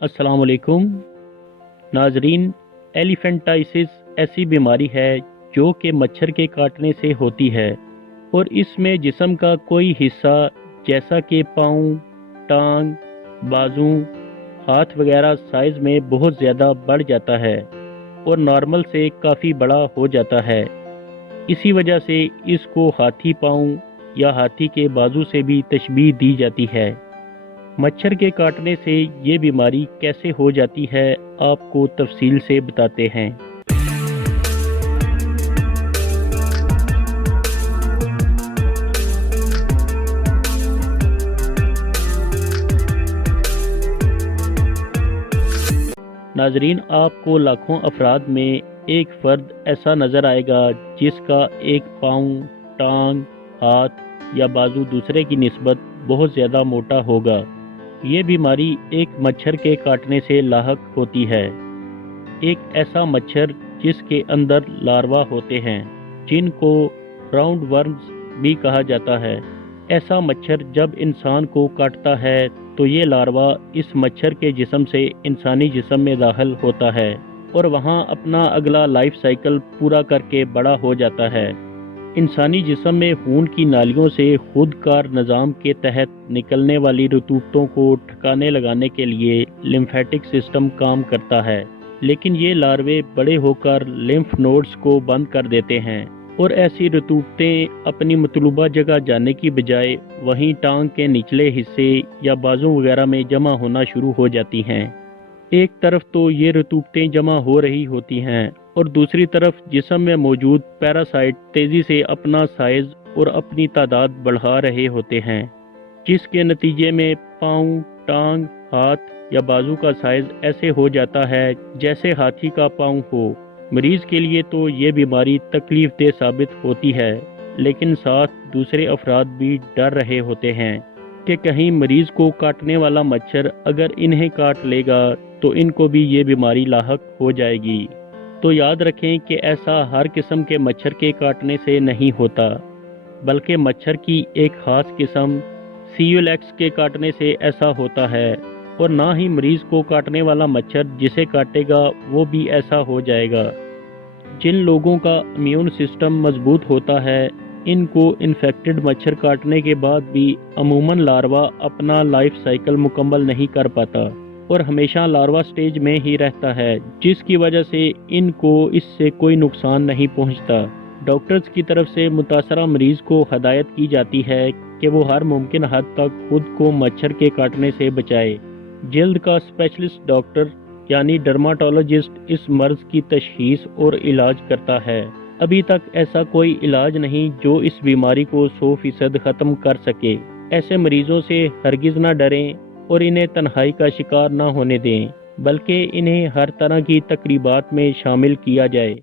अस्सलाम वालेकुम नाजरीन। एलिफेंटाइसिस ऐसी बीमारी है जो कि मच्छर के काटने से होती है और इसमें जिस्म का कोई हिस्सा जैसा कि पाँव, टांग, बाजू, हाथ वगैरह साइज़ में बहुत ज़्यादा बढ़ जाता है और नॉर्मल से काफ़ी बड़ा हो जाता है। इसी वजह से इसको हाथी पाँव या हाथी के बाजू से भी तशबीह दी जाती है। मच्छर के काटने से ये बीमारी कैसे हो जाती है आपको तफसील से बताते हैं। नाजरीन, आपको लाखों अफराद में एक फ़र्द ऐसा नज़र आएगा जिसका एक पाँव, टांग, हाथ या बाजू दूसरे की निस्बत बहुत ज़्यादा मोटा होगा। ये बीमारी एक मच्छर के काटने से लाहक होती है। एक ऐसा मच्छर जिसके अंदर लार्वा होते हैं जिनको राउंड वर्म्स भी कहा जाता है। ऐसा मच्छर जब इंसान को काटता है तो ये लार्वा इस मच्छर के जिस्म से इंसानी जिस्म में दाखिल होता है और वहाँ अपना अगला लाइफ साइकिल पूरा करके बड़ा हो जाता है। इंसानी जिस्म में खून की नालियों से खुदकार निज़ाम के तहत निकलने वाली रतूतों को ठिकाने लगाने के लिए लिम्फेटिक सिस्टम काम करता है, लेकिन ये लार्वे बड़े होकर लिम्फ नोड्स को बंद कर देते हैं और ऐसी रतूतें अपनी मतलूबा जगह जाने की बजाय वहीं टांग के निचले हिस्से या बाजू वगैरह में जमा होना शुरू हो जाती हैं। एक तरफ तो ये रतूतें जमा हो रही होती हैं और दूसरी तरफ जिस्म में मौजूद पैरासाइट तेज़ी से अपना साइज़ और अपनी तादाद बढ़ा रहे होते हैं, जिसके नतीजे में पाँव, टांग, हाथ या बाजू का साइज़ ऐसे हो जाता है जैसे हाथी का पाँव हो। मरीज़ के लिए तो ये बीमारी तकलीफ दह साबित होती है, लेकिन साथ दूसरे अफराद भी डर रहे होते हैं कि कहीं मरीज़ को काटने वाला मच्छर अगर इन्हें काट लेगा तो इनको भी ये बीमारी लाहक हो जाएगी। तो याद रखें कि ऐसा हर किस्म के मच्छर के काटने से नहीं होता, बल्कि मच्छर की एक ख़ास किस्म सीओलेक्स के काटने से ऐसा होता है और ना ही मरीज़ को काटने वाला मच्छर जिसे काटेगा वो भी ऐसा हो जाएगा। जिन लोगों का इम्यून सिस्टम मजबूत होता है इनको इन्फेक्टेड मच्छर काटने के बाद भी अमूमन लार्वा अपना लाइफ साइकिल मुकम्मल नहीं कर पाता और हमेशा लार्वा स्टेज में ही रहता है, जिसकी वजह से इनको इससे कोई नुकसान नहीं पहुंचता। डॉक्टर्स की तरफ से मुतासरा मरीज़ को हदायत की जाती है कि वो हर मुमकिन हद तक खुद को मच्छर के काटने से बचाए। जल्द का स्पेशलिस्ट डॉक्टर यानी डर्माटोलॉजिस्ट इस मर्ज़ की तशखीस और इलाज करता है। अभी तक ऐसा कोई इलाज नहीं जो इस बीमारी को 100% ख़त्म कर सके। ऐसे मरीज़ों से हरगिज़ ना डरें और इन्हें तन्हाई का शिकार ना होने दें, बल्कि इन्हें हर तरह की तकरीबात में शामिल किया जाए।